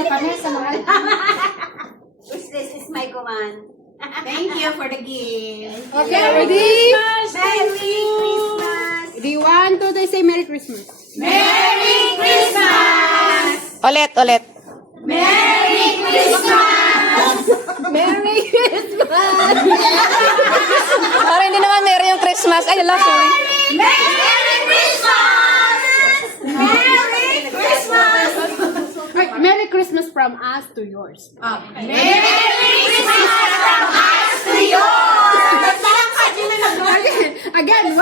na kami sa mga... This is my command. Thank you for the gift. Okay, ready? Merry Christmas! Ready, 1, 2, 3, say Merry Christmas. Merry Christmas! Ulit, ulit. Merry Christmas! Merry Christmas! Para hindi naman Merry yung Christmas. Ay, ala, sorry. Merry Christmas! Merry Christmas! Alright, Merry Christmas from us to yours. Merry Christmas from us to yours! Again, 1,